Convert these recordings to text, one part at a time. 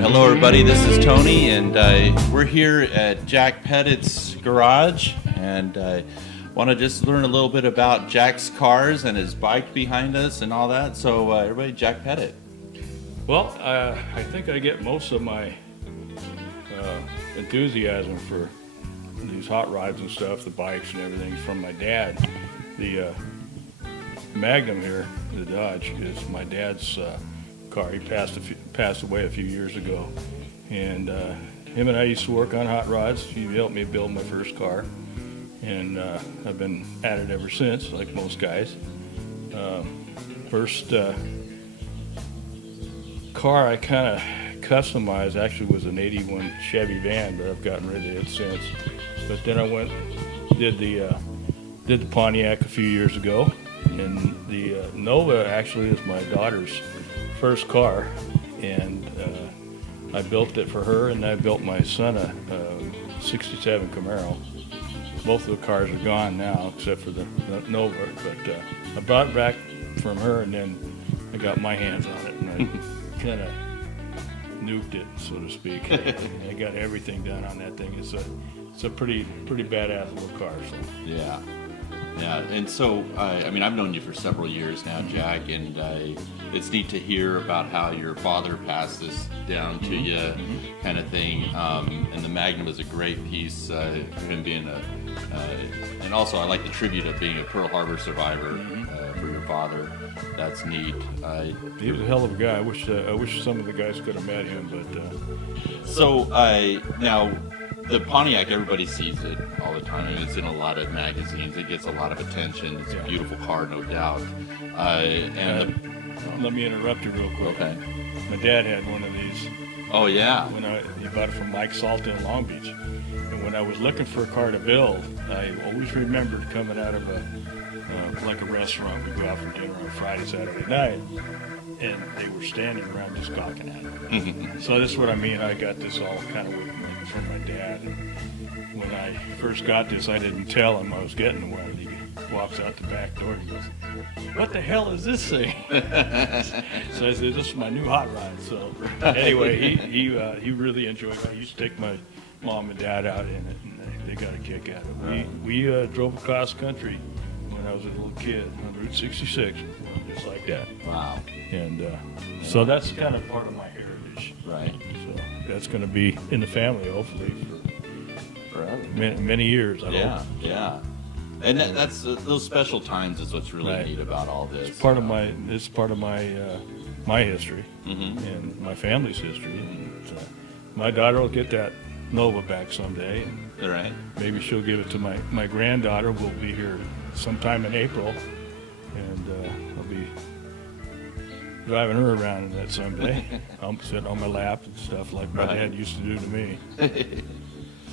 right, hello everybody, this is Tony, and we're here at Jack Petitt's garage, and want to just learn a little bit about Jack's cars and his bike behind us and all that. So everybody, Jack Petitt. Well, I think I get most of my enthusiasm for these hot rods and stuff, the bikes and everything, from my dad. The Magnum here, the Dodge, is my dad's car. He passed away a few years ago, and him and I used to work on hot rods. He helped me build my first car, and I've been at it ever since, like most guys. First car I kind of customized actually was an '81 Chevy van, but I've gotten rid of it since. But then I did the Pontiac a few years ago, and the Nova actually is my daughter's first car, and I built it for her, and I built my son a '67 Camaro. Both of the cars are gone now, except for the Nova, but I brought it back from her, and then I got my hands on it, and I kind of nuked it, so to speak. I got everything done on that thing. It's a pretty badass little car. So. Yeah. Yeah, and so, I mean, I've known you for several years now, Jack, and it's neat to hear about how your father passed this down to you, kind of thing. And the Magnum is a great piece for him being and also I like the tribute of being a Pearl Harbor survivor for your father. That's neat. He was a hell of a guy. I wish some of the guys could have met him, but. So, now, the Pontiac, everybody sees it all the time, and it's in a lot of magazines. It gets a lot of attention. It's a beautiful car, no doubt. Let me interrupt you real quick. Okay. My dad had one of these. Oh, yeah. He bought it from Mike Salta in Long Beach. And when I was looking for a car to build, I always remembered coming out of like a restaurant. We go out for dinner on Friday, Saturday night, and they were standing around just gawking at it. So that's what I mean. I got this all kind of from my dad. And when I first got this, I didn't tell him I was getting one. He walks out the back door and goes, "What the hell is this thing?" So I said, "This is my new hot rod." So anyway, he really enjoyed it. He used to take my mom and dad out in it, and they got a kick out of it. We drove across country when I was a little kid on Route 66, just like that. Wow. And so that's kind of part of my heritage. Right. So that's going to be in the family, hopefully, for many years, I hope. Yeah. And that's those special times is what's really neat about all this. It's part of my my history and my family's history. And, my daughter will get that Nova back someday. And right. Maybe she'll give it to my granddaughter. We'll be here sometime in April, and I'll be driving her around in that someday. I'm sitting on my lap and stuff like my dad used to do to me.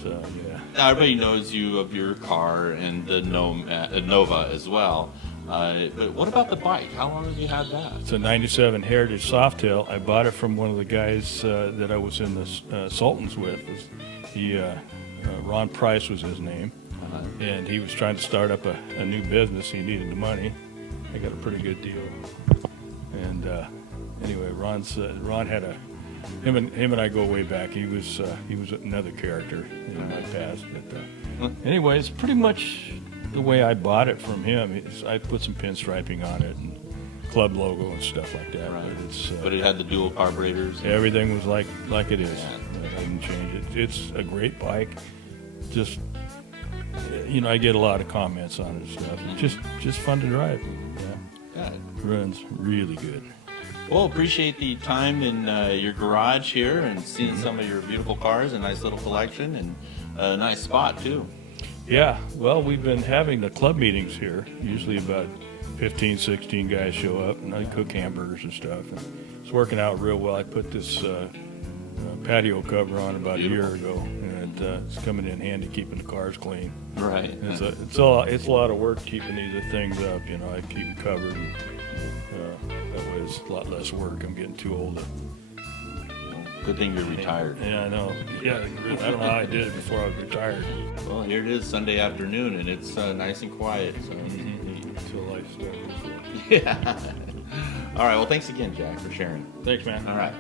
So, yeah. Now, everybody knows you of your car and the Nova as well. But what about the bike? How long have you had that? It's a '97 Heritage Softail. I bought it from one of the guys that I was in the Sultans with. Ron Price was his name. And he was trying to start up a new business. He needed the money. I got a pretty good deal. And anyway, Ron had him and I go way back. He was another character in my past. But anyway, it's pretty much the way I bought it from him. I put some pinstriping on it and club logo and stuff like that. Right. But it had the dual carburetors. Everything was like it is. I didn't change it. It's a great bike. Just I get a lot of comments on it and stuff. Just fun to drive. Yeah. Runs really good. Well, appreciate the time in your garage here and seeing some of your beautiful cars, a nice little collection, and a nice spot too. Yeah, well, we've been having the club meetings here. Usually about 15, 16 guys show up, and I cook hamburgers and stuff. And it's working out real well. I put this patio cover on about a year ago, and it's coming in handy keeping the cars clean. Right. It's a lot of work keeping these things up. I keep them covered. And, that way it's a lot less work. I'm getting too old. Good thing you're retired. Yeah, I know. Yeah, I don't know how I did it before I was retired. Well, here it is Sunday afternoon, and it's nice and quiet. So. So life starts. Yeah. All right. Well, thanks again, Jack, for sharing. Thanks, man. All right.